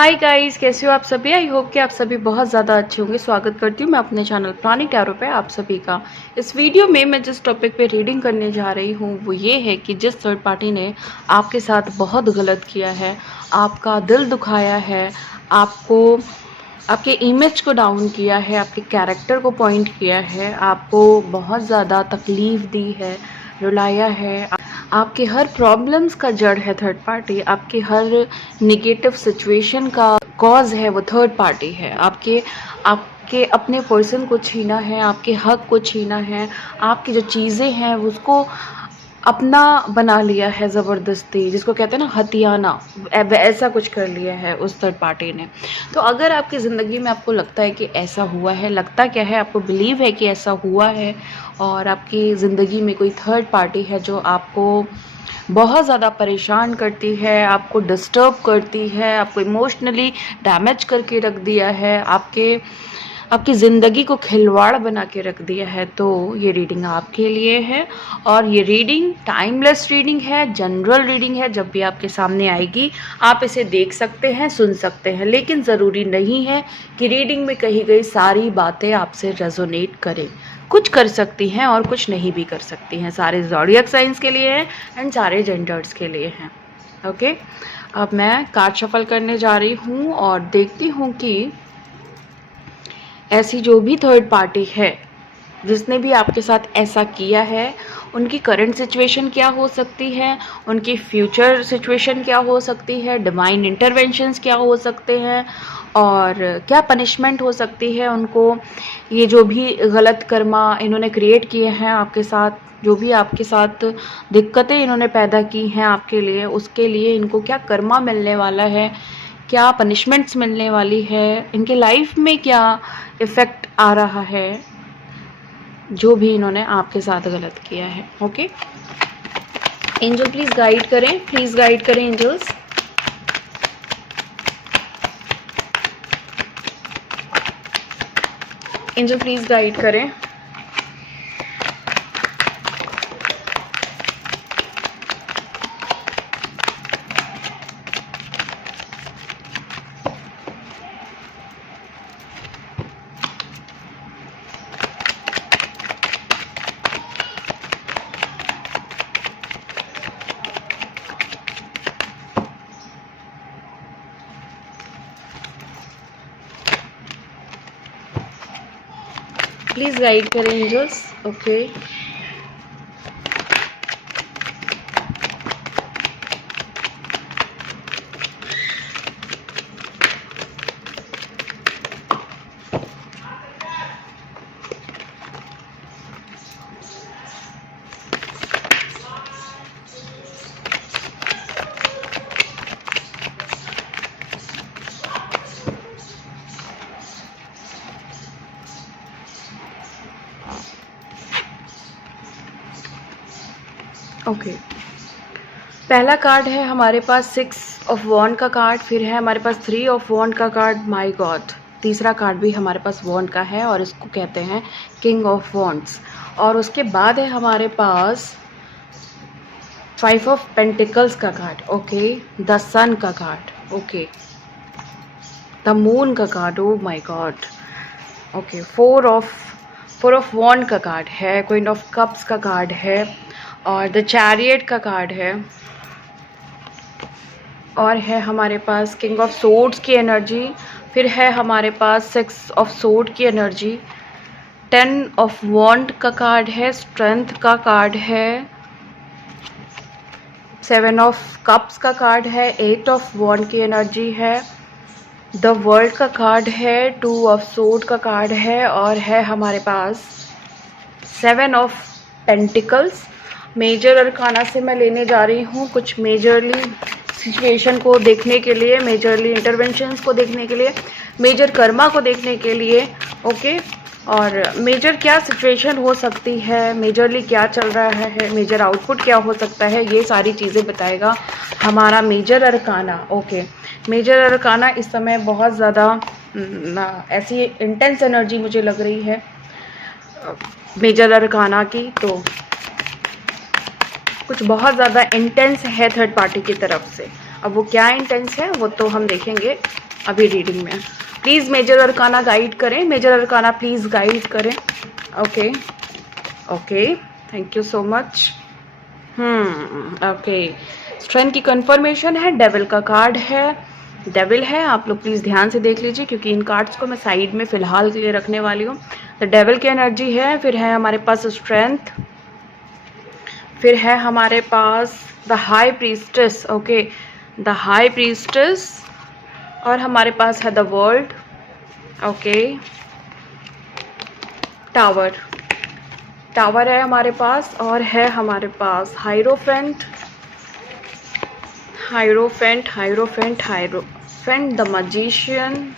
Hi guys, कैसे हो आप सभी। आई होप कि आप सभी बहुत ज़्यादा अच्छे होंगे। स्वागत करती हूँ मैं अपने चैनल पुरानी टैरो पे आप सभी का। इस वीडियो में मैं जिस टॉपिक पे रीडिंग करने जा रही हूँ वो ये है कि जिस थर्ड पार्टी ने आपके साथ बहुत गलत किया है, आपका दिल दुखाया है, आपको आपके इमेज को डाउन किया है, आपके कैरेक्टर को पॉइंट किया है, आपको बहुत ज़्यादा तकलीफ़ दी है, रुलाया है, आपके हर प्रॉब्लम्स का जड़ है थर्ड पार्टी, आपके हर निगेटिव सिचुएशन का कॉज है वो थर्ड पार्टी है। आपके आपके अपने पर्सन को छीना है, आपके हक को छीना है, आपकी जो चीज़ें हैं उसको अपना बना लिया है ज़बरदस्ती, जिसको कहते हैं ना हथियाना, ऐसा कुछ कर लिया है उस थर्ड पार्टी ने। तो अगर आपकी ज़िंदगी में आपको लगता है कि ऐसा हुआ है, लगता क्या है, आपको बिलीव है कि ऐसा हुआ है और आपकी ज़िंदगी में कोई थर्ड पार्टी है जो आपको बहुत ज़्यादा परेशान करती है, आपको डिस्टर्ब करती है, आपको इमोशनली डैमेज करके रख दिया है, आपकी ज़िंदगी को खिलवाड़ बना के रख दिया है, तो ये रीडिंग आपके लिए है। और ये रीडिंग टाइमलेस रीडिंग है, जनरल रीडिंग है। जब भी आपके सामने आएगी आप इसे देख सकते हैं, सुन सकते हैं, लेकिन ज़रूरी नहीं है कि रीडिंग में कही गई सारी बातें आपसे रेजोनेट करें। कुछ कर सकती हैं और कुछ नहीं भी कर सकती हैं। सारे ज़ोडिएक साइंस के लिए हैं एंड सारे जेंडर्स के लिए हैं। ओके, अब मैं कार्ड शफल करने जा रही हूँ और देखती हूँ कि ऐसी जो भी थर्ड पार्टी है जिसने भी आपके साथ ऐसा किया है, उनकी करंट सिचुएशन क्या हो सकती है, उनकी फ्यूचर सिचुएशन क्या हो सकती है, डिवाइन इंटरवेंशंस क्या हो सकते हैं और क्या पनिशमेंट हो सकती है उनको। ये जो भी गलत कर्मा इन्होंने क्रिएट किए हैं आपके साथ, जो भी आपके साथ दिक्कतें इन्होंने पैदा की हैं आपके लिए, उसके लिए इनको क्या कर्मा मिलने वाला है, क्या पनिशमेंट्स मिलने वाली है, इनके लाइफ में क्या इफ़ेक्ट आ रहा है, जो भी इन्होंने आपके साथ गलत किया है। ओके, एंजल प्लीज़ गाइड करें, प्लीज़ गाइड करें एंजल्स। एंजल प्लीज़ गाइड करें। प्लीज़ गाइड करें एंजल्स। ओके, ओके, पहला कार्ड है हमारे पास 6 ऑफ वॉन्ड का कार्ड, फिर है हमारे पास 3 ऑफ वॉन्ड का कार्ड। माय गॉड, तीसरा कार्ड भी हमारे पास वॉन्ड का है और इसको कहते हैं किंग ऑफ वॉन्ड्स। और उसके बाद है हमारे पास 5 ऑफ पेंटिकल्स का कार्ड। ओके, द सन का कार्ड। ओके, द मून का card. Oh my god. Okay, 4 of wand का कार्ड है, क्वीन ऑफ कप्स का कार्ड है और द चैरियट का कार्ड है और है हमारे पास किंग ऑफ सोर्ड्स की एनर्जी। फिर है हमारे पास 6 ऑफ सोर्ड की एनर्जी, 10 ऑफ वॉन्ड का कार्ड है, स्ट्रेंथ का कार्ड है, 7 ऑफ कप्स का कार्ड है, 8 ऑफ वॉन्ड की एनर्जी है, द वर्ल्ड का कार्ड है, 2 ऑफ सोर्ड का कार्ड है और है हमारे पास 7 ऑफ पेंटिकल्स। मेजर अरकाना से मैं लेने जा रही हूँ कुछ मेजरली सिचुएशन को देखने के लिए, मेजरली इंटरवेंशंस को देखने के लिए, मेजर कर्मा को देखने के लिए। ओके, और मेजर क्या सिचुएशन हो सकती है, मेजरली क्या चल रहा है, मेजर आउटपुट क्या हो सकता है, ये सारी चीज़ें बताएगा हमारा major arcana. Okay, major arcana इस समय बहुत ज़्यादा ऐसी इंटेंस एनर्जी मुझे लग रही है मेजर अरकाना की, तो कुछ बहुत ज़्यादा इंटेंस है थर्ड पार्टी की तरफ से। अब वो क्या इंटेंस है वो तो हम देखेंगे अभी रीडिंग में। प्लीज़ मेजर अरकाना गाइड करें, मेजर अरकाना प्लीज़ गाइड करें। Okay okay, thank you so much. Okay, strength की कंफर्मेशन है, डेविल का कार्ड है, डेविल है। आप लोग प्लीज़ ध्यान से देख लीजिए क्योंकि इन कार्ड्स को मैं साइड में फ़िलहाल के लिए रखने वाली हूँ। तो डेविल की एनर्जी है, फिर है हमारे पास स्ट्रेंथ, फिर है हमारे पास the high priestess. Okay, the high priestess, और हमारे पास है the world. Okay, tower, tower है हमारे पास, और है हमारे पास hierophant, hierophant, hierophant, hierophant, the magician,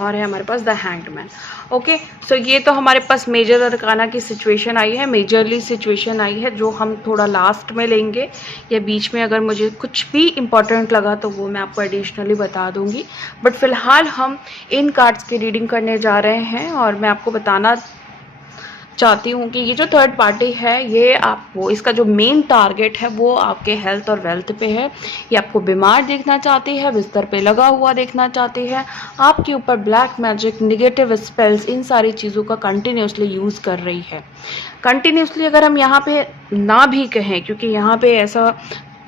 और है हमारे पास द हैंगमैन। ओके, सो ये तो हमारे पास मेजर अरकाना की सिचुएशन आई है, मेजरली सिचुएशन आई है, जो हम थोड़ा लास्ट में लेंगे या बीच में अगर मुझे कुछ भी इम्पोर्टेंट लगा तो वो मैं आपको एडिशनली बता दूंगी। बट फिलहाल हम इन कार्ड्स की रीडिंग करने जा रहे हैं, और मैं आपको बताना चाहती हूँ कि ये जो थर्ड पार्टी है, ये आपको, इसका जो मेन टारगेट है वो आपके हेल्थ और वेल्थ पे है। ये आपको बीमार देखना चाहती है, बिस्तर पे लगा हुआ देखना चाहती है, आपके ऊपर ब्लैक मैजिक, निगेटिव स्पेल्स, इन सारी चीज़ों का कंटिन्यूसली यूज़ कर रही है। कंटिन्यूसली अगर हम यहाँ पे ना भी कहें, क्योंकि यहाँ पे ऐसा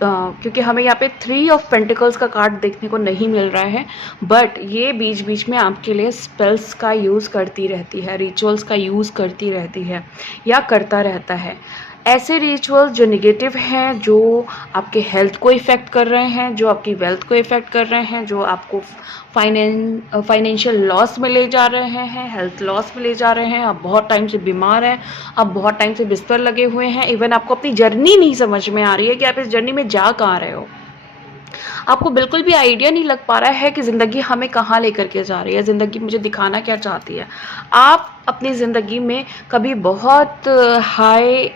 क्योंकि हमें यहाँ पे 3 ऑफ पेंटिकल्स का कार्ड देखने को नहीं मिल रहा है, बट ये बीच बीच में आपके लिए स्पेल्स का यूज़ करती रहती है, रिचुअल्स का यूज़ करती रहती है या करता रहता है। ऐसे रिचुअल्स जो निगेटिव हैं, जो आपके हेल्थ को इफ़ेक्ट कर रहे हैं, जो आपकी वेल्थ को इफ़ेक्ट कर रहे हैं, जो आपको फाइनेंशियल लॉस में ले जा रहे हैं, हेल्थ लॉस में ले जा रहे हैं, आप बहुत टाइम से बीमार हैं, आप बहुत टाइम से बिस्तर लगे हुए हैं, इवन आपको अपनी जर्नी नहीं समझ में आ रही है कि आप इस जर्नी में जा कहाँ रहे हो। आपको बिल्कुल भी आइडिया नहीं लग पा रहा है कि ज़िंदगी हमें कहाँ लेकर के जा रही है, ज़िंदगी मुझे दिखाना क्या चाहती है। आप अपनी ज़िंदगी में कभी बहुत हाई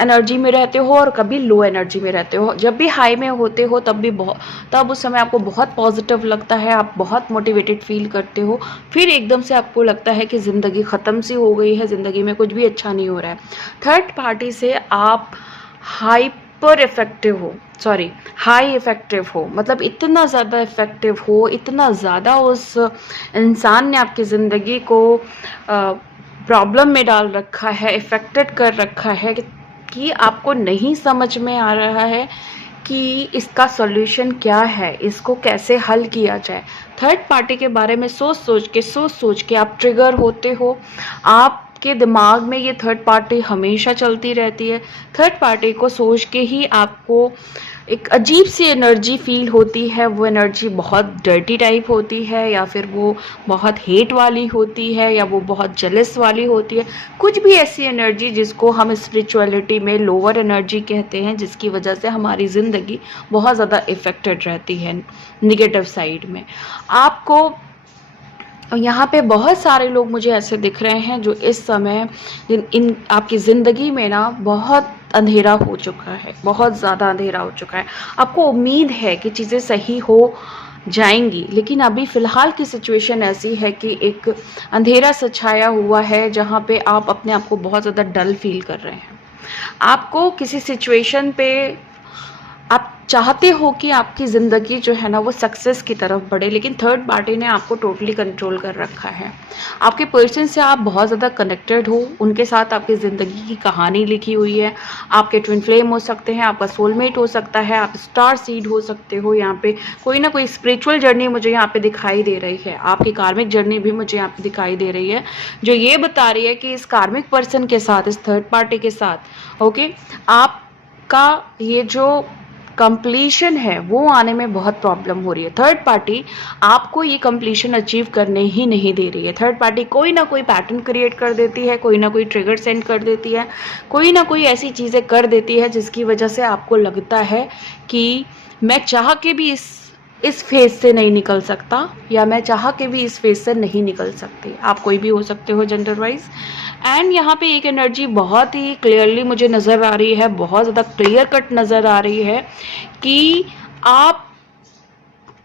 एनर्जी में रहते हो और कभी लो एनर्जी में रहते हो। जब भी हाई में होते हो तब उस समय आपको बहुत पॉजिटिव लगता है, आप बहुत मोटिवेटेड फील करते हो, फिर एकदम से आपको लगता है कि ज़िंदगी ख़त्म सी हो गई है, ज़िंदगी में कुछ भी अच्छा नहीं हो रहा है। थर्ड पार्टी से आप हाइपर इफेक्टिव हो, सॉरी हाई इफ़ेक्टिव हो, मतलब इतना ज़्यादा इफ़ेक्टिव हो, इतना ज़्यादा उस इंसान ने आपकी ज़िंदगी को प्रॉब्लम में डाल रखा है, इफ़ेक्टेड कर रखा है कि आपको नहीं समझ में आ रहा है कि इसका सॉल्यूशन क्या है, इसको कैसे हल किया जाए। थर्ड पार्टी के बारे में सोच सोच के आप ट्रिगर होते हो, आपके दिमाग में ये थर्ड पार्टी हमेशा चलती रहती है। थर्ड पार्टी को सोच के ही आपको एक अजीब सी एनर्जी फील होती है, वो एनर्जी बहुत डर्टी टाइप होती है, या फिर वो बहुत हेट वाली होती है, या वो बहुत जेलस वाली होती है, कुछ भी ऐसी एनर्जी जिसको हम स्पिरिचुअलिटी में लोअर एनर्जी कहते हैं, जिसकी वजह से हमारी ज़िंदगी बहुत ज़्यादा इफ़ेक्टेड रहती है निगेटिव साइड में। आपको यहाँ पे बहुत सारे लोग मुझे ऐसे दिख रहे हैं जो इस समय इन आपकी ज़िंदगी में ना बहुत अंधेरा हो चुका है, बहुत ज़्यादा अंधेरा हो चुका है। आपको उम्मीद है कि चीज़ें सही हो जाएंगी, लेकिन अभी फ़िलहाल की सिचुएशन ऐसी है कि एक अंधेरा सा छाया हुआ है जहाँ पे आप अपने आप को बहुत ज़्यादा डल फील कर रहे हैं। आपको किसी सिचुएशन पे आप चाहते हो कि आपकी ज़िंदगी जो है ना वो सक्सेस की तरफ बढ़े, लेकिन थर्ड पार्टी ने आपको टोटली कंट्रोल कर रखा है। आपके पर्सन से आप बहुत ज़्यादा कनेक्टेड हो, उनके साथ आपकी ज़िंदगी की कहानी लिखी हुई है। आपके ट्विन फ्लेम हो सकते हैं, आपका सोलमेट हो सकता है, आप स्टार सीड हो सकते हो। यहाँ पे कोई ना कोई स्पिरिचुअल जर्नी मुझे यहाँ पे दिखाई दे रही है, आपकी कार्मिक जर्नी भी मुझे यहाँ पे दिखाई दे रही है, जो ये बता रही है कि इस कार्मिक पर्सन के साथ, इस थर्ड पार्टी के साथ ओके, आपका ये जो कंप्लीशन है वो आने में बहुत प्रॉब्लम हो रही है। थर्ड पार्टी आपको ये कंप्लीशन अचीव करने ही नहीं दे रही है। थर्ड पार्टी कोई ना कोई पैटर्न क्रिएट कर देती है, कोई ना कोई ट्रिगर सेंड कर देती है, कोई ना कोई ऐसी चीज़ें कर देती है जिसकी वजह से आपको लगता है कि मैं चाह के भी इस फेज से नहीं निकल सकता, या मैं चाह के भी इस फेज से नहीं निकल सकती। आप कोई भी हो सकते हो जेंडर वाइज। एंड यहाँ पे एक एनर्जी बहुत ही क्लियरली मुझे नज़र आ रही है, बहुत ज़्यादा क्लियर कट नज़र आ रही है कि आप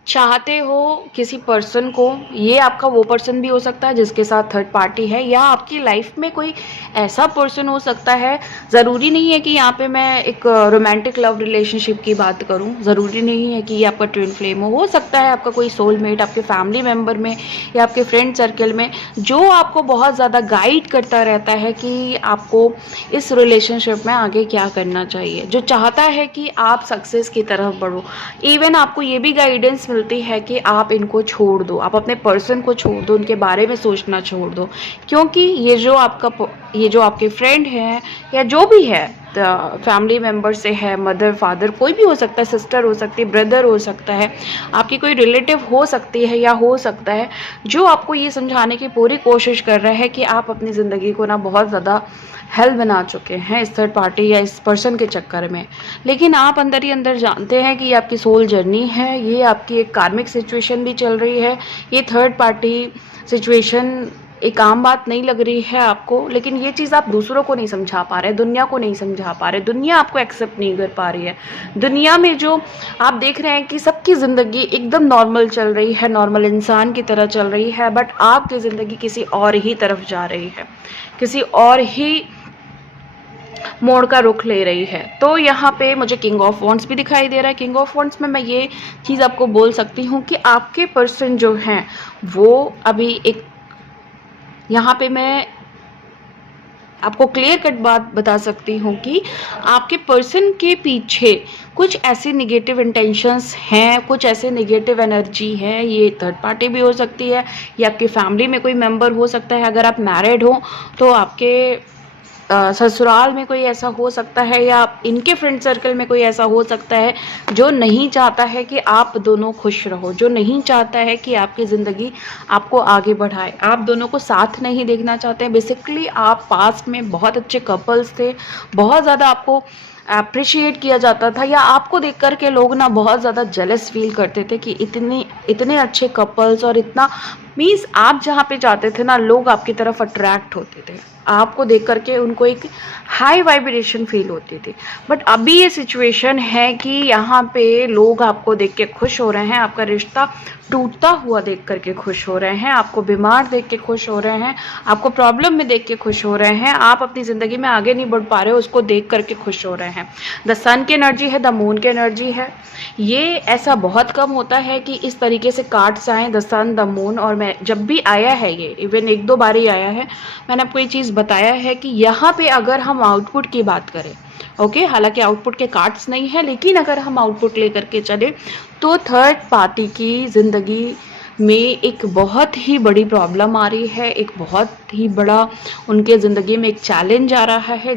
चाहते हो किसी पर्सन को, ये आपका वो पर्सन भी हो सकता है जिसके साथ थर्ड पार्टी है, या आपकी लाइफ में कोई ऐसा पर्सन हो सकता है। ज़रूरी नहीं है कि यहाँ पे मैं एक रोमांटिक लव रिलेशनशिप की बात करूँ, ज़रूरी नहीं है कि ये आपका ट्विन फ्लेम हो सकता है आपका कोई सोलमेट आपके फैमिली मेम्बर में या आपके फ्रेंड सर्कल में, जो आपको बहुत ज़्यादा गाइड करता रहता है कि आपको इस रिलेशनशिप में आगे क्या करना चाहिए, जो चाहता है कि आप सक्सेस की तरफ बढ़ो। इवन आपको ये भी गाइडेंस मिलती है कि आप इनको छोड़ दो, आप अपने पर्सन को छोड़ दो, उनके बारे में सोचना छोड़ दो, क्योंकि ये जो आपके फ्रेंड हैं या जो भी है फैमिली मेम्बर से है, मदर फादर कोई भी हो सकता है, सिस्टर हो सकती है, ब्रदर हो सकता है, आपकी कोई रिलेटिव हो सकती है या हो सकता है, जो आपको ये समझाने की पूरी कोशिश कर रहा है कि आप अपनी ज़िंदगी को ना बहुत ज़्यादा हेल बना चुके हैं इस थर्ड पार्टी या इस पर्सन के चक्कर में। लेकिन आप अंदर ही अंदर जानते हैं कि ये आपकी सोल जर्नी है, ये आपकी एक कार्मिक सिचुएशन भी चल रही है, ये थर्ड पार्टी सिचुएशन एक आम बात नहीं लग रही है आपको, लेकिन ये चीज़ आप दूसरों को नहीं समझा पा रहे, दुनिया को नहीं समझा पा रहे, दुनिया आपको एक्सेप्ट नहीं कर पा रही है। दुनिया में जो आप देख रहे हैं कि सबकी ज़िंदगी एकदम नॉर्मल चल रही है, नॉर्मल इंसान की तरह चल रही है, बट आपकी ज़िंदगी किसी और ही तरफ जा रही है, किसी और ही मोड़ का रुख ले रही है। तो यहाँ पे मुझे किंग ऑफ वॉन्ड्स भी दिखाई दे रहा है। किंग ऑफ वॉन्ड्स में मैं ये चीज़ आपको बोल सकती हूँ कि आपके पर्सन जो हैं वो अभी एक, यहाँ पे मैं आपको क्लियर कट बात बता सकती हूँ कि आपके पर्सन के पीछे कुछ ऐसी निगेटिव इंटेंशंस हैं, कुछ ऐसे निगेटिव एनर्जी है। ये थर्ड पार्टी भी हो सकती है, या आपकी फैमिली में कोई मेंबर हो सकता है। अगर आप मैरिड हो तो आपके ससुराल में कोई ऐसा हो सकता है, या इनके फ्रेंड सर्कल में कोई ऐसा हो सकता है जो नहीं चाहता है कि आप दोनों खुश रहो, जो नहीं चाहता है कि आपकी ज़िंदगी आपको आगे बढ़ाए, आप दोनों को साथ नहीं देखना चाहते हैं। बेसिकली आप पास्ट में बहुत अच्छे कपल्स थे, बहुत ज़्यादा आपको अप्रिशिएट किया जाता था, या आपको देख कर के लोग ना बहुत ज़्यादा जेलस फील करते थे कि इतने अच्छे कपल्स, और इतना मीन्स आप जहाँ पे जाते थे ना लोग आपकी तरफ अट्रैक्ट होते थे, आपको देख करके उनको एक हाई वाइब्रेशन फील होती थी। बट अभी ये सिचुएशन है कि यहाँ पे लोग आपको देख के खुश हो रहे हैं, आपका रिश्ता टूटता हुआ देख करके खुश हो रहे हैं, आपको बीमार देख के खुश हो रहे हैं, आपको प्रॉब्लम में देख के खुश हो रहे हैं, आप अपनी ज़िंदगी में आगे नहीं बढ़ पा रहे हो उसको देख करके खुश हो रहे हैं। द सन की एनर्जी है, द मून की एनर्जी है। ये ऐसा बहुत कम होता है कि इस तरीके से कार्ड्स आए, द सन, द मून, और मैं जब भी आया है ये इवन एक दो बार ही आया है, मैंने आपको ये चीज़ बताया है कि यहाँ पे अगर हम आउटपुट की बात करें, ओके, हालांकि आउटपुट के कार्ड्स नहीं है, लेकिन अगर हम आउटपुट लेकर के चले तो थर्ड पार्टी की ज़िंदगी में एक बहुत ही बड़ी प्रॉब्लम आ रही है, एक बहुत ही बड़ा उनके ज़िंदगी में एक चैलेंज आ रहा है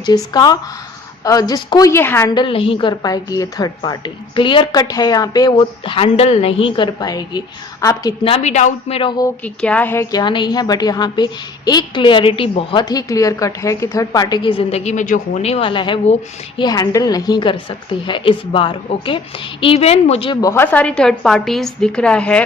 जिसको ये हैंडल नहीं कर पाएगी ये थर्ड पार्टी। क्लियर कट है, यहाँ पे वो हैंडल नहीं कर पाएगी। आप कितना भी डाउट में रहो कि क्या है क्या नहीं है, बट यहाँ पे एक क्लियरिटी बहुत ही क्लियर कट है कि थर्ड पार्टी की ज़िंदगी में जो होने वाला है वो ये हैंडल नहीं कर सकती है इस बार। ओके, इवन मुझे बहुत सारी थर्ड पार्टीज़ दिख रहा है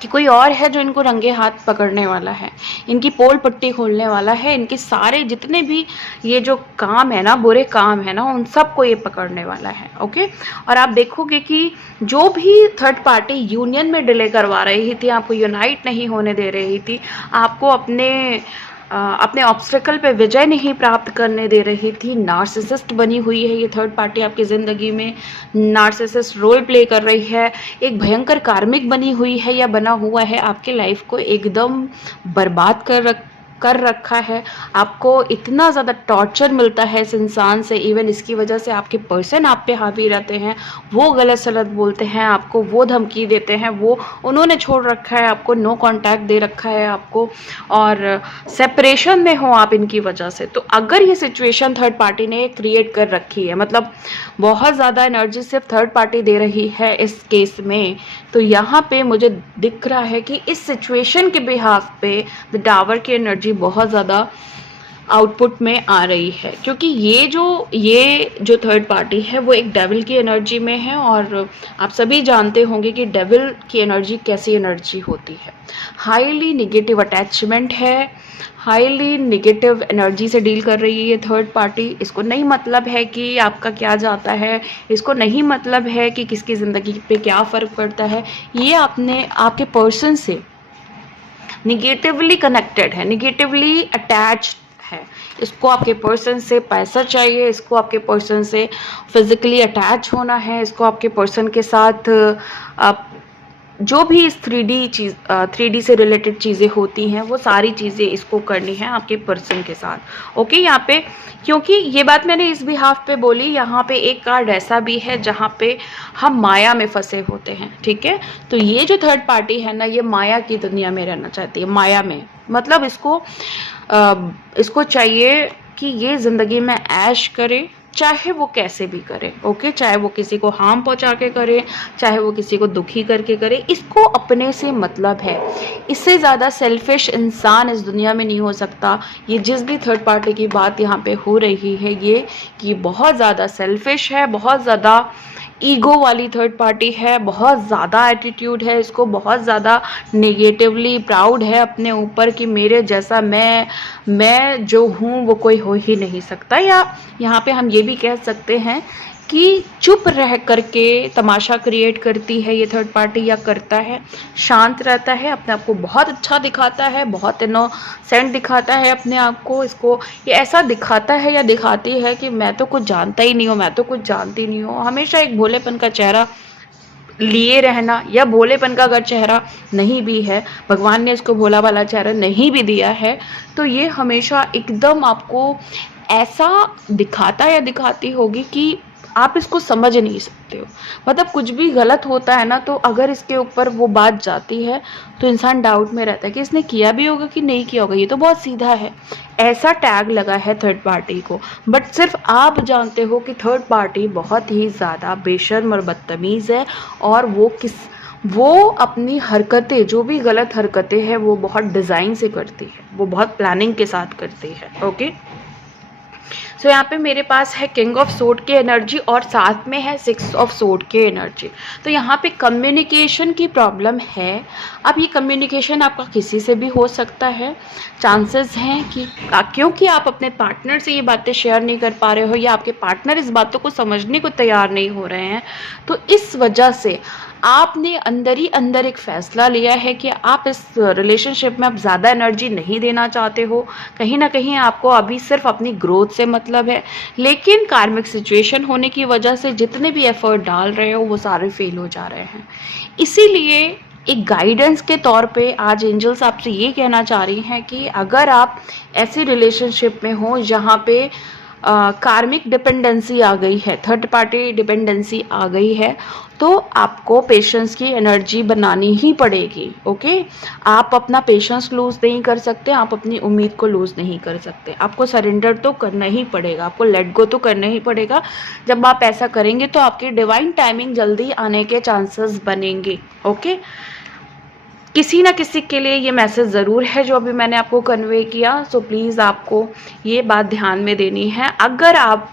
कि कोई और है जो इनको रंगे हाथ पकड़ने वाला है, इनकी पोल पट्टी खोलने वाला है, इनके सारे जितने भी ये जो काम है ना, बुरे काम है ना, उन सबको ये पकड़ने वाला है। ओके, और आप देखोगे कि जो भी थर्ड पार्टी यूनियन में डिले करवा रही थी, आपको यूनाइट नहीं होने दे रही थी, आपको अपने ऑब्स्टेकल पे विजय नहीं प्राप्त करने दे रही थी, नार्सिसिस्ट बनी हुई है ये थर्ड पार्टी आपकी ज़िंदगी में, नार्सिसिस्ट रोल प्ले कर रही है, एक भयंकर कार्मिक बनी हुई है या बना हुआ है, आपके लाइफ को एकदम बर्बाद कर रखा है। आपको इतना ज़्यादा टॉर्चर मिलता है इस इंसान से, इवन इसकी वजह से आपके पर्सन आप पे हावी रहते हैं, वो गलत सलत बोलते हैं आपको, वो धमकी देते हैं, वो उन्होंने छोड़ रखा है आपको, नो कांटेक्ट दे रखा है आपको, और सेपरेशन में हो आप इनकी वजह से। तो अगर ये सिचुएशन थर्ड पार्टी ने क्रिएट कर रखी है, मतलब बहुत ज़्यादा एनर्जी सिर्फ थर्ड पार्टी दे रही है इस केस में, तो यहाँ पे मुझे दिख रहा है कि इस सिचुएशन के बिहाफ पे द टावर की एनर्जी बहुत ज़्यादा आउटपुट में आ रही है, क्योंकि ये जो थर्ड पार्टी है वो एक डेविल की एनर्जी में है। और आप सभी जानते होंगे कि डेविल की एनर्जी कैसी एनर्जी होती है। हाईली नेगेटिव अटैचमेंट है, हाईली नेगेटिव एनर्जी से डील कर रही है ये थर्ड पार्टी। इसको नहीं मतलब है कि आपका क्या जाता है, इसको नहीं मतलब है कि किसकी ज़िंदगी पे क्या फ़र्क पड़ता है। ये आपके पर्सन से निगेटिवली कनेक्टेड है, निगेटिवली अटैच्ड है। इसको आपके पर्सन से पैसा चाहिए, इसको आपके पर्सन से फिजिकली अटैच होना है, इसको आपके पर्सन के साथ जो भी इस 3D से रिलेटेड चीज़ें होती हैं वो सारी चीज़ें इसको करनी है आपके पर्सन के साथ। ओके, यहाँ पे क्योंकि ये बात मैंने इस बिहाफ पे बोली, यहाँ पे एक कार्ड ऐसा भी है जहाँ पे हम माया में फंसे होते हैं, ठीक है। तो ये जो थर्ड पार्टी है ना, ये माया की दुनिया में रहना चाहती है, माया में। मतलब इसको चाहिए कि ये ज़िंदगी में ऐश करे, चाहे वो कैसे भी करे। ओके, चाहे वो किसी को हार्म पहुंचा के करे, चाहे वो किसी को दुखी करके करे, इसको अपने से मतलब है। इससे ज़्यादा सेल्फिश इंसान इस दुनिया में नहीं हो सकता। ये जिस भी थर्ड पार्टी की बात यहाँ पे हो रही है, ये बहुत ज़्यादा सेल्फिश है, बहुत ज़्यादा ईगो वाली थर्ड पार्टी है, बहुत ज़्यादा एटीट्यूड है इसको, बहुत ज़्यादा नेगेटिवली प्राउड है अपने ऊपर कि मेरे जैसा मैं जो हूँ वो कोई हो ही नहीं सकता। या यहाँ पे हम ये भी कह सकते हैं कि चुप रह करके तमाशा क्रिएट करती है ये थर्ड पार्टी, या करता है। शांत रहता है, अपने आप को बहुत अच्छा दिखाता है, बहुत इनोसेंट दिखाता है अपने आप को। इसको ये ऐसा दिखाता है या दिखाती है कि मैं तो कुछ जानता ही नहीं हूँ, मैं तो कुछ जानती नहीं हूँ। हमेशा एक भोलेपन का चेहरा लिए रहना, या भोलेपन का अगर चेहरा नहीं भी है, भगवान ने इसको भोला वाला चेहरा नहीं भी दिया है, तो ये हमेशा एकदम आपको ऐसा दिखाता या दिखाती होगी कि आप इसको समझ नहीं सकते हो। मतलब कुछ भी गलत होता है ना, तो अगर इसके ऊपर वो बात जाती है तो इंसान डाउट में रहता है कि इसने किया भी होगा कि नहीं किया होगा, ये तो बहुत सीधा है। ऐसा टैग लगा है थर्ड पार्टी को। बट सिर्फ आप जानते हो कि थर्ड पार्टी बहुत ही ज़्यादा बेशर्म और बदतमीज़ है, और वो अपनी हरकतें, जो भी गलत हरकतें हैं, वो बहुत डिज़ाइन से करती है, वो बहुत प्लानिंग के साथ करती है। ओके, सो यहाँ पे मेरे पास है किंग ऑफ सोर्ड की एनर्जी और साथ में है 6 ऑफ सोर्ड की एनर्जी। तो यहाँ पे कम्युनिकेशन की प्रॉब्लम है। अब ये कम्युनिकेशन आपका किसी से भी हो सकता है। चांसेस हैं कि क्योंकि आप अपने पार्टनर से ये बातें शेयर नहीं कर पा रहे हो, या आपके पार्टनर इस बातों को समझने को तैयार नहीं हो रहे हैं, तो इस वजह से आपने अंदर ही अंदर एक फ़ैसला लिया है कि आप इस रिलेशनशिप में अब ज़्यादा एनर्जी नहीं देना चाहते हो। कहीं ना कहीं आपको अभी सिर्फ अपनी ग्रोथ से मतलब है, लेकिन कार्मिक सिचुएशन होने की वजह से जितने भी एफर्ट डाल रहे हो वो सारे फेल हो जा रहे हैं। इसीलिए एक गाइडेंस के तौर पे आज एंजल्स आपसे ये कहना चाह रही हैं कि अगर आप ऐसी रिलेशनशिप में हो जहाँ पे कार्मिक डिपेंडेंसी आ गई है, थर्ड पार्टी डिपेंडेंसी आ गई है, तो आपको पेशेंस की एनर्जी बनानी ही पड़ेगी। ओके, आप अपना पेशेंस लूज़ नहीं कर सकते, आप अपनी उम्मीद को लूज़ नहीं कर सकते। आपको सरेंडर तो करना ही पड़ेगा, आपको लेट गो तो करना ही पड़ेगा। जब आप ऐसा करेंगे तो आपकी डिवाइन टाइमिंग जल्दी आने के चांसेस बनेंगे। ओके, किसी ना किसी के लिए ये मैसेज ज़रूर है जो अभी मैंने आपको कन्वे किया। सो प्लीज़ आपको ये बात ध्यान में देनी है। अगर आप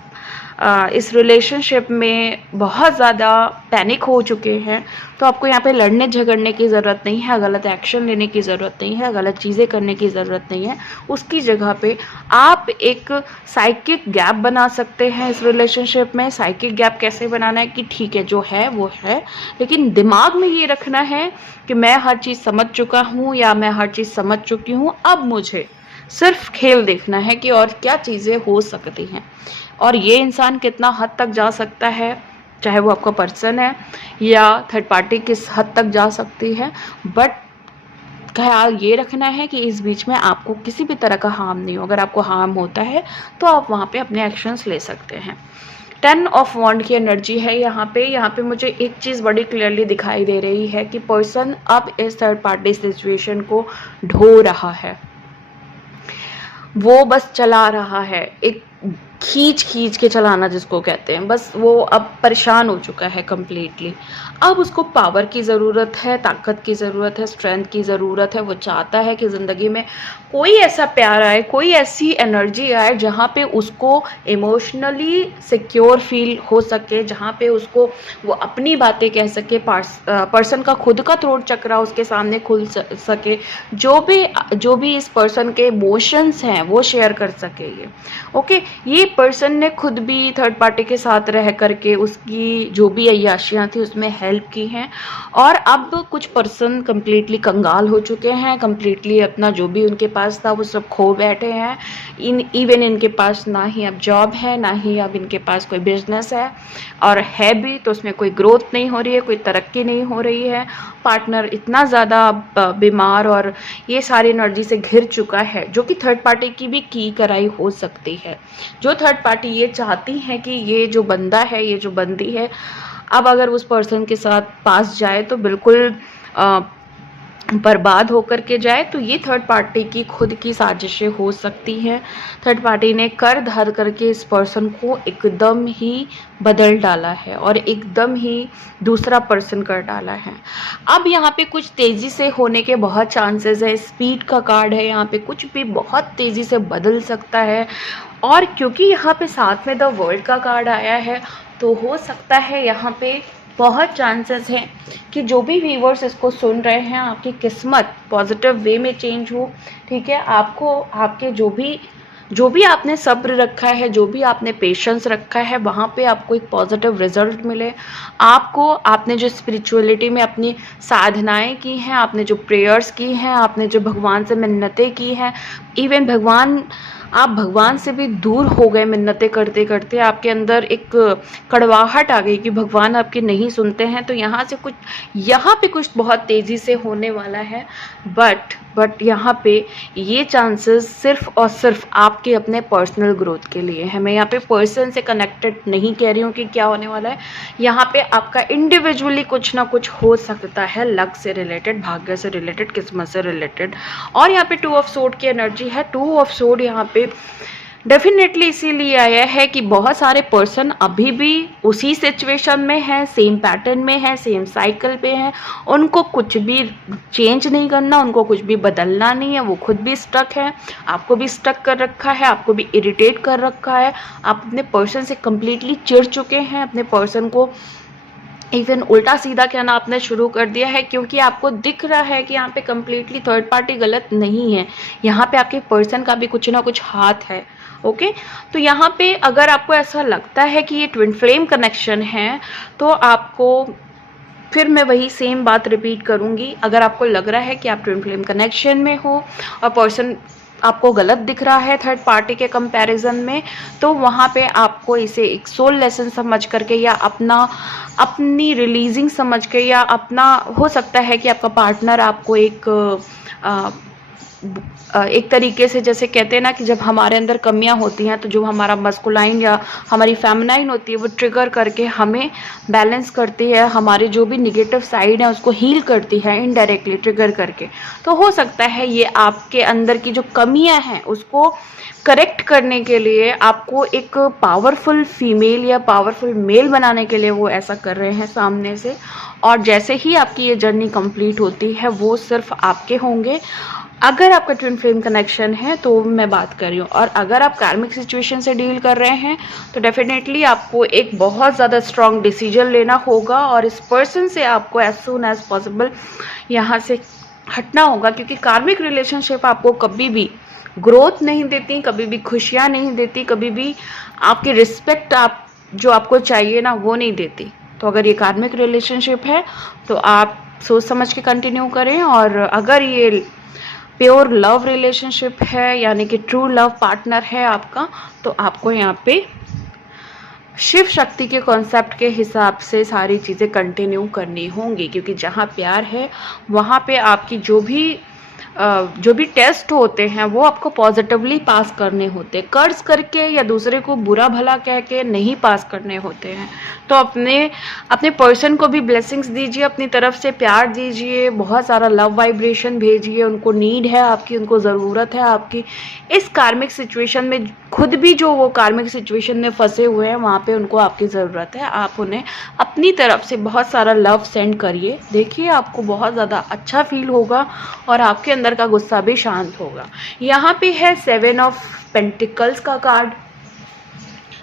इस रिलेशनशिप में बहुत ज़्यादा पैनिक हो चुके हैं, तो आपको यहाँ पे लड़ने झगड़ने की ज़रूरत नहीं है, गलत एक्शन लेने की ज़रूरत नहीं है, गलत चीज़ें करने की ज़रूरत नहीं है। उसकी जगह पे आप एक साइकिक गैप बना सकते हैं इस रिलेशनशिप में। साइकिक गैप कैसे बनाना है कि ठीक है, जो है वो है, लेकिन दिमाग में ये रखना है कि मैं हर चीज़ समझ चुका हूँ या मैं हर चीज़ समझ चुकी हूँ, अब मुझे सिर्फ खेल देखना है कि और क्या चीज़ें हो सकती हैं और ये इंसान कितना हद तक जा सकता है, चाहे वो आपका पर्सन है या थर्ड पार्टी किस हद तक जा सकती है। बट ख्याल ये रखना है कि इस बीच में आपको किसी भी तरह का हार्म नहीं हो। अगर आपको हार्म होता है तो आप वहाँ पे अपने एक्शंस ले सकते हैं। 10 ऑफ वॉन्ड की एनर्जी है यहाँ पे मुझे एक चीज़ बड़ी क्लियरली दिखाई दे रही है कि पर्सन अब इस थर्ड पार्टी सिचुएशन को ढो रहा है, वो बस चला रहा है। एक खींच खींच के चलाना जिसको कहते हैं, बस वो अब परेशान हो चुका है कम्प्लीटली। अब उसको पावर की ज़रूरत है, ताकत की ज़रूरत है, स्ट्रेंथ की ज़रूरत है। वो चाहता है कि ज़िंदगी में कोई ऐसा प्यार आए, कोई ऐसी एनर्जी आए जहाँ पे उसको इमोशनली सिक्योर फील हो सके, जहाँ पे उसको वो अपनी बातें कह सके, पर्सन का खुद का थ्रोट चक्रा उसके सामने खुल सके, जो भी इस पर्सन के इमोशंस हैं वो शेयर कर सके। ये ओके, ये पर्सन ने खुद भी थर्ड पार्टी के साथ रह करके उसकी जो भी अय्याशियाँ थी उसमें हेल्प की हैं, और अब कुछ पर्सन कम्प्लीटली कंगाल हो चुके हैं, कम्प्लीटली अपना जो भी उनके पास था वो सब खो बैठे हैं। इवन इनके पास ना ही अब जॉब है, ना ही अब इनके पास कोई बिजनेस है, और है भी तो उसमें कोई ग्रोथ नहीं हो रही है, कोई तरक्की नहीं हो रही है। पार्टनर इतना ज़्यादा बीमार और ये सारी एनर्जी से घिर चुका है, जो कि थर्ड पार्टी की भी की कराई हो सकती है। जो थर्ड पार्टी ये चाहती है कि ये जो बंदा है, ये जो बंदी है, अब अगर उस पर्सन के साथ पास जाए तो बिल्कुल बर्बाद होकर के जाए, तो ये थर्ड पार्टी की खुद की साजिशें हो सकती हैं। थर्ड पार्टी ने कर धर करके इस पर्सन को एकदम ही बदल डाला है और एकदम ही दूसरा पर्सन कर डाला है। अब यहाँ पे कुछ तेज़ी से होने के बहुत चांसेस है, स्पीड का कार्ड है, यहाँ पे कुछ भी बहुत तेज़ी से बदल सकता है। और क्योंकि यहाँ पे साथ में द वर्ल्ड का कार्ड आया है, तो हो सकता है यहाँ पे बहुत चांसेस हैं कि जो भी व्यूवर्स इसको सुन रहे हैं, आपकी किस्मत पॉजिटिव वे में चेंज हो। ठीक है, आपको आपके जो भी आपने सब्र रखा है, जो भी आपने पेशेंस रखा है, वहाँ पे आपको एक पॉजिटिव रिजल्ट मिले। आपको आपने जो स्पिरिचुअलिटी में अपनी साधनाएं की हैं, आपने जो प्रेयर्स की हैं, आपने जो भगवान से मिन्नतें की हैं, इवन आप भगवान से भी दूर हो गए मिन्नतें करते करते, आपके अंदर एक कड़वाहट आ गई कि भगवान आपकी नहीं सुनते हैं, तो यहाँ पे कुछ बहुत तेज़ी से होने वाला है। बट यहाँ पे ये चांसेस सिर्फ और सिर्फ आपके अपने पर्सनल ग्रोथ के लिए है। मैं यहाँ पे पर्सन से कनेक्टेड नहीं कह रही हूँ कि क्या होने वाला है। यहाँ पे आपका इंडिविजुअली कुछ ना कुछ हो सकता है, लक से रिलेटेड, भाग्य से रिलेटेड, किस्मत से रिलेटेड। और यहाँ पे 2 ऑफ सोर्ड की एनर्जी है। 2 ऑफ सोर्ड यहाँ पे डेफिनेटली इसीलिए आया है कि बहुत सारे पर्सन अभी भी उसी सिचुएशन में हैं, सेम पैटर्न में है, सेम साइकिल पे हैं। उनको कुछ भी चेंज नहीं करना, उनको कुछ भी बदलना नहीं है, वो खुद भी स्टक है, आपको भी स्टक कर रखा है, आपको भी इरिटेट कर रखा है। आप अपने पर्सन से कम्प्लीटली चिढ़ चुके हैं, अपने पर्सन को इवन उल्टा सीधा कहना आपने शुरू कर दिया है, क्योंकि आपको दिख रहा है कि यहाँ पे कम्प्लीटली थर्ड पार्टी गलत नहीं है, यहाँ पे आपके पर्सन का भी कुछ ना कुछ हाथ है। ओके, तो यहाँ पे अगर आपको ऐसा लगता है कि ये ट्विन फ्लेम कनेक्शन है, तो आपको फिर मैं वही सेम बात रिपीट करूँगी। अगर आपको लग रहा है कि आप ट्विन फ्लेम कनेक्शन में हो और पर्सन आपको गलत दिख रहा है थर्ड पार्टी के कंपैरिजन में, तो वहाँ पे आपको इसे एक सोल लेसन समझ करके, या अपनी रिलीजिंग समझ के, या अपना, हो सकता है कि आपका पार्टनर आपको एक तरीके से, जैसे कहते हैं ना कि जब हमारे अंदर कमियां होती हैं तो जो हमारा मस्कुलाइन या हमारी फेमिनाइन होती है वो ट्रिगर करके हमें बैलेंस करती है, हमारे जो भी निगेटिव साइड है उसको हील करती है इनडायरेक्टली ट्रिगर करके। तो हो सकता है ये आपके अंदर की जो कमियां हैं उसको करेक्ट करने के लिए आपको एक पावरफुल फीमेल या पावरफुल मेल बनाने के लिए वो ऐसा कर रहे हैं सामने से। और जैसे ही आपकी ये जर्नी कंप्लीट होती है वो सिर्फ आपके होंगे, अगर आपका ट्विन फ्लेम कनेक्शन है तो मैं बात कर रही हूँ। और अगर आप कार्मिक सिचुएशन से डील कर रहे हैं तो डेफिनेटली आपको एक बहुत ज़्यादा स्ट्रॉन्ग डिसीजन लेना होगा, और इस पर्सन से आपको एज सून एज पॉसिबल यहाँ से हटना होगा, क्योंकि कार्मिक रिलेशनशिप आपको कभी भी ग्रोथ नहीं देती, कभी भी खुशियाँ नहीं देती, कभी भी आपकी रिस्पेक्ट जो आपको चाहिए ना वो नहीं देती। तो अगर ये कार्मिक रिलेशनशिप है तो आप सोच समझ के कंटिन्यू करें, और अगर ये प्योर लव रिलेशनशिप है, यानी कि ट्रू लव पार्टनर है आपका, तो आपको यहाँ पे शिव शक्ति के कॉन्सेप्ट के हिसाब से सारी चीज़ें कंटिन्यू करनी होंगी, क्योंकि जहाँ प्यार है वहाँ पे आपकी जो भी जो भी टेस्ट होते हैं वो आपको पॉजिटिवली पास करने होते हैं, कर्ज करके या दूसरे को बुरा भला कह के नहीं पास करने होते हैं। तो अपने पर्सन को भी ब्लेसिंग्स दीजिए, अपनी तरफ से प्यार दीजिए, बहुत सारा लव वाइब्रेशन भेजिए। उनको नीड है आपकी, उनको ज़रूरत है आपकी। इस कार्मिक सिचुएशन में खुद भी जो वो कार्मिक सिचुएशन में फंसे हुए हैं वहाँ पे उनको आपकी ज़रूरत है। आप उन्हें अपनी तरफ से बहुत सारा लव सेंड करिए, देखिए आपको बहुत ज़्यादा अच्छा फील होगा और आपके अंदर का गुस्सा भी शांत होगा। यहाँ पे है 7 ऑफ पेंटिकल्स का कार्ड।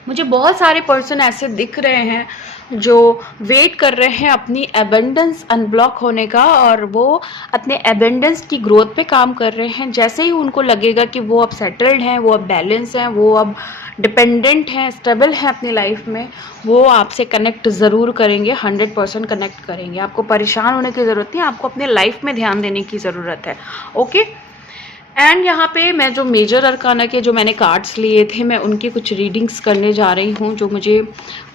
मुझे बहुत सारे पर्सन ऐसे दिख रहे हैं जो वेट कर रहे हैं अपनी एबेंडेंस अनब्लॉक होने का, और वो अपने एबेंडेंस की ग्रोथ पे काम कर रहे हैं। जैसे ही उनको लगेगा कि वो अब सेटल्ड हैं, वो अब बैलेंस हैं, वो अब डिपेंडेंट हैं, स्टेबल हैं अपनी लाइफ में, वो आपसे कनेक्ट ज़रूर करेंगे, 100% कनेक्ट करेंगे। आपको परेशान होने की ज़रूरत नहीं, आपको अपने लाइफ में ध्यान देने की ज़रूरत है। ओके, एंड यहाँ पे मैं जो मेजर अरकाना के जो मैंने कार्ड्स लिए थे, मैं उनकी कुछ रीडिंग्स करने जा रही हूँ जो मुझे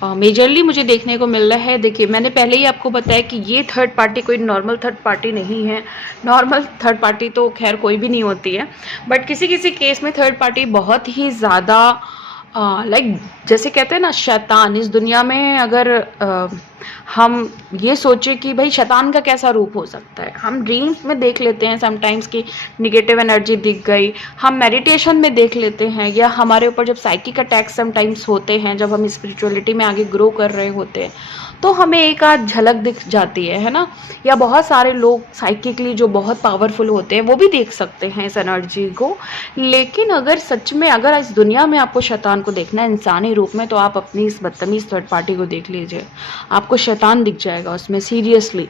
मेजरली मुझे देखने को मिल रहा है। देखिए, मैंने पहले ही आपको बताया कि ये थर्ड पार्टी कोई नॉर्मल थर्ड पार्टी नहीं है। नॉर्मल थर्ड पार्टी तो खैर कोई भी नहीं होती है, बट किसी किसी केस में थर्ड पार्टी बहुत ही ज़्यादा लाइक जैसे कहते हैं ना शैतान। इस दुनिया में अगर हम ये सोचे कि भाई शैतान का कैसा रूप हो सकता है, हम ड्रीम्स में देख लेते हैं समटाइम्स की निगेटिव एनर्जी दिख गई, हम मेडिटेशन में देख लेते हैं, या हमारे ऊपर जब साइकिक अटैक्स समटाइम्स होते हैं, जब हम स्पिरिचुअलिटी में आगे ग्रो कर रहे होते हैं तो हमें एक आध झलक दिख जाती है ना। या बहुत सारे लोग साइकिकली जो बहुत पावरफुल होते हैं वो भी देख सकते हैं इस एनर्जी को। लेकिन अगर सच में अगर इस दुनिया में आपको शैतान को देखना है इंसानी रूप में, तो आप अपनी इस बदतमीज थर्ड पार्टी को देख लीजिए, आपको शैतान दिख जाएगा उसमें। सीरियसली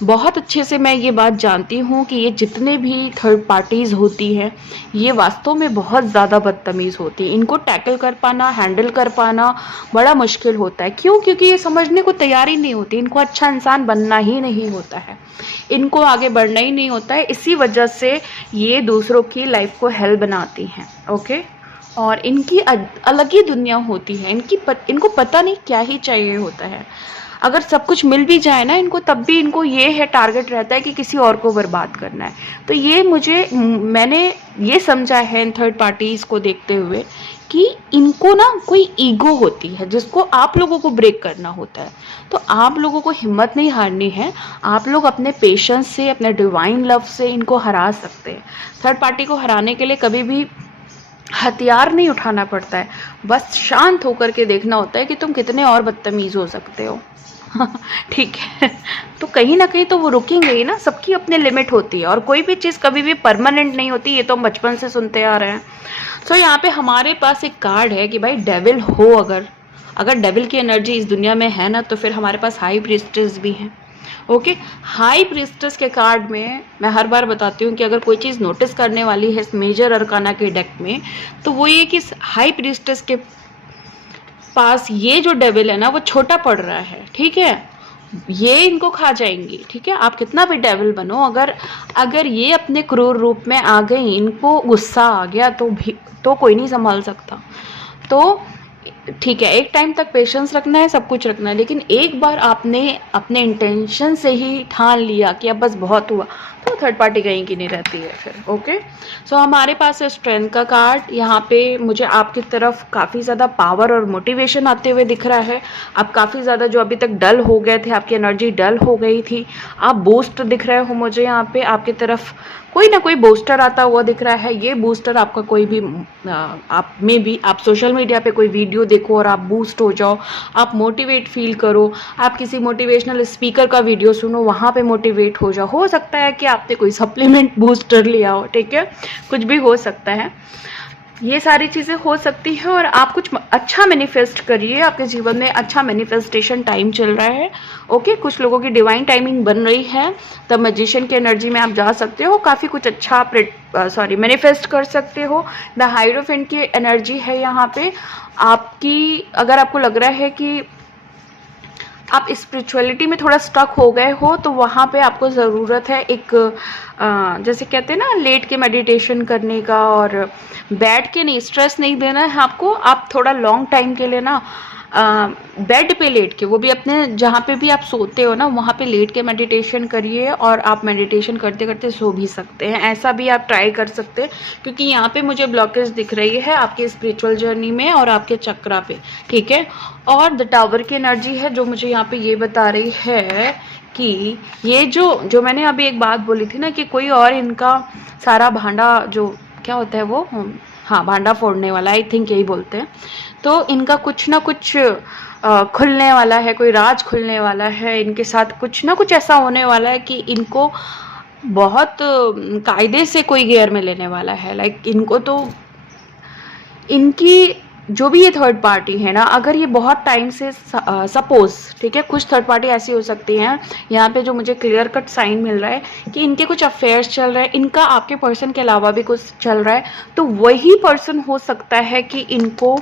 बहुत अच्छे से मैं ये बात जानती हूँ कि ये जितने भी थर्ड पार्टीज़ होती हैं ये वास्तव में बहुत ज़्यादा बदतमीज़ होती हैं। इनको टैकल कर पाना, हैंडल कर पाना बड़ा मुश्किल होता है। क्यों? क्योंकि ये समझने को तैयार ही नहीं होती, इनको अच्छा इंसान बनना ही नहीं होता है, इनको आगे बढ़ना ही नहीं होता है। इसी वजह से ये दूसरों की लाइफ को हेल बनाती हैं। ओके, और इनकी अलग ही दुनिया होती है। इनको पता नहीं क्या ही चाहिए होता है। अगर सब कुछ मिल भी जाए ना इनको, तब भी इनको ये है टारगेट रहता है कि किसी और को बर्बाद करना है। तो ये मैंने ये समझा है इन थर्ड पार्टीज़ को देखते हुए कि इनको ना कोई ईगो होती है जिसको आप लोगों को ब्रेक करना होता है। तो आप लोगों को हिम्मत नहीं हारनी है, आप लोग अपने पेशेंस से, अपने डिवाइन लव से इनको हरा सकते हैं। थर्ड पार्टी को हराने के लिए कभी भी हथियार नहीं उठाना पड़ता है, बस शांत होकर के देखना होता है कि तुम कितने और बदतमीज़ हो सकते हो। ठीक है, तो कहीं ना कहीं तो वो रुकेंगे ही ना। सबकी अपनी लिमिट होती है और कोई भी चीज़ कभी भी परमानेंट नहीं होती, ये तो हम बचपन से सुनते आ रहे हैं। सो यहाँ पे हमारे पास एक कार्ड है कि भाई डेविल हो, अगर डेविल की एनर्जी इस दुनिया में है ना, तो फिर हमारे पास हाई प्रीस्टेस भी हैं। ओके, हाई प्रीस्टेस के कार्ड में मैं हर बार बताती हूँ कि अगर कोई चीज़ नोटिस करने वाली है इस मेजर अरकाना के डेक में, तो वो ये कि हाई प्रीस्टेस के पास ये जो डेविल है ना वो छोटा पड़ रहा है। ठीक है, ये इनको खा जाएंगी। ठीक है, आप कितना भी डेविल बनो, अगर ये अपने क्रूर रूप में आ गई, इनको गुस्सा आ गया तो कोई नहीं संभाल सकता। तो ठीक है, एक टाइम तक पेशेंस रखना है, सब कुछ रखना है, लेकिन एक बार आपने अपने इंटेंशन से ही ठान लिया कि अब बस बहुत हुआ, तो थर्ड पार्टी कहीं की नहीं रहती है फिर। ओके, सो हमारे पास है स्ट्रेंथ का कार्ड। यहाँ पे मुझे आपकी तरफ काफ़ी ज़्यादा पावर और मोटिवेशन आते हुए दिख रहा है। आप काफ़ी ज़्यादा जो अभी तक डल हो गए थे, आपकी एनर्जी डल हो गई थी, आप बूस्ट दिख रहे हो मुझे। यहाँ पे आपकी तरफ कोई ना कोई बूस्टर आता हुआ दिख रहा है। ये बूस्टर आपका कोई भी आप सोशल मीडिया पे कोई वीडियो देखो और आप बूस्ट हो जाओ, आप मोटिवेट फील करो, आप किसी मोटिवेशनल स्पीकर का वीडियो सुनो, वहाँ पे मोटिवेट हो जाओ। हो सकता है कि आपने कोई सप्लीमेंट बूस्टर लिया हो, ठीक है, कुछ भी हो सकता है। ये सारी चीज़ें हो सकती हैं और आप कुछ अच्छा मैनिफेस्ट करिए। आपके जीवन में अच्छा मैनिफेस्टेशन टाइम चल रहा है। ओके, कुछ लोगों की डिवाइन टाइमिंग बन रही है, तब मैजिशियन की एनर्जी में आप जा सकते हो, काफ़ी कुछ अच्छा मैनिफेस्ट कर सकते हो। द हाइरोफेंट की एनर्जी है यहाँ पे आपकी। अगर आपको लग रहा है कि आप स्पिरिचुअलिटी में थोड़ा स्टक हो गए हो, तो वहाँ पे आपको ज़रूरत है एक जैसे कहते हैं ना लेट के मेडिटेशन करने का, और बैठ के नहीं, स्ट्रेस नहीं देना है आपको। आप थोड़ा लॉन्ग टाइम के लिए ना बेड पे लेट के, वो भी अपने जहाँ पे भी आप सोते हो ना वहाँ पे लेट के मेडिटेशन करिए, और आप मेडिटेशन करते करते सो भी सकते हैं, ऐसा भी आप ट्राई कर सकते हैं। क्योंकि यहाँ पे मुझे ब्लॉकेज दिख रही है आपकी स्पिरिचुअल जर्नी में और आपके चक्रा पे, ठीक है। और द टावर की एनर्जी है जो मुझे यहाँ पे ये बता रही है कि ये जो मैंने अभी एक बात बोली थी ना कि कोई और इनका सारा भांडा, जो क्या होता है वो, हाँ भांडा फोड़ने वाला, आई थिंक यही बोलते हैं। तो इनका कुछ ना कुछ खुलने वाला है, कोई राज खुलने वाला है, इनके साथ कुछ ना कुछ ऐसा होने वाला है कि इनको बहुत कायदे से कोई गियर में लेने वाला है। लाइक इनको तो इनकी जो भी ये थर्ड पार्टी है ना, अगर ये बहुत टाइम से सपोज, ठीक है, कुछ थर्ड पार्टी ऐसी हो सकती हैं, यहाँ पे जो मुझे क्लियर कट साइन मिल रहा है कि इनके कुछ अफेयर्स चल रहे हैं, इनका आपके पर्सन के अलावा भी कुछ चल रहा है, तो वही पर्सन हो सकता है कि इनको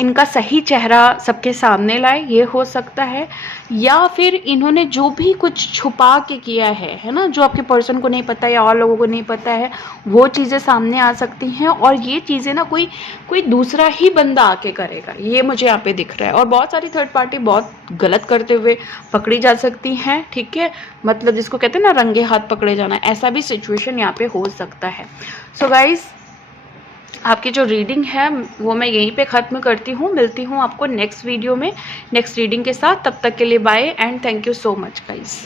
इनका सही चेहरा सबके सामने लाए, ये हो सकता है। या फिर इन्होंने जो भी कुछ छुपा के किया है ना, जो आपके पर्सन को नहीं पता या और लोगों को नहीं पता है, वो चीज़ें सामने आ सकती हैं। और ये चीज़ें ना कोई दूसरा ही बंदा आके करेगा, ये मुझे यहाँ पे दिख रहा है। और बहुत सारी थर्ड पार्टी बहुत गलत करते हुए पकड़ी जा सकती हैं, ठीक है, मतलब जिसको कहते हैं ना रंगे हाथ पकड़े जाना, ऐसा भी सिचुएशन यहाँ पे हो सकता है। सो गाइज, आपकी जो रीडिंग है वो मैं यहीं पे ख़त्म करती हूँ। मिलती हूँ आपको नेक्स्ट वीडियो में नेक्स्ट रीडिंग के साथ। तब तक के लिए bye and thank you so much guys.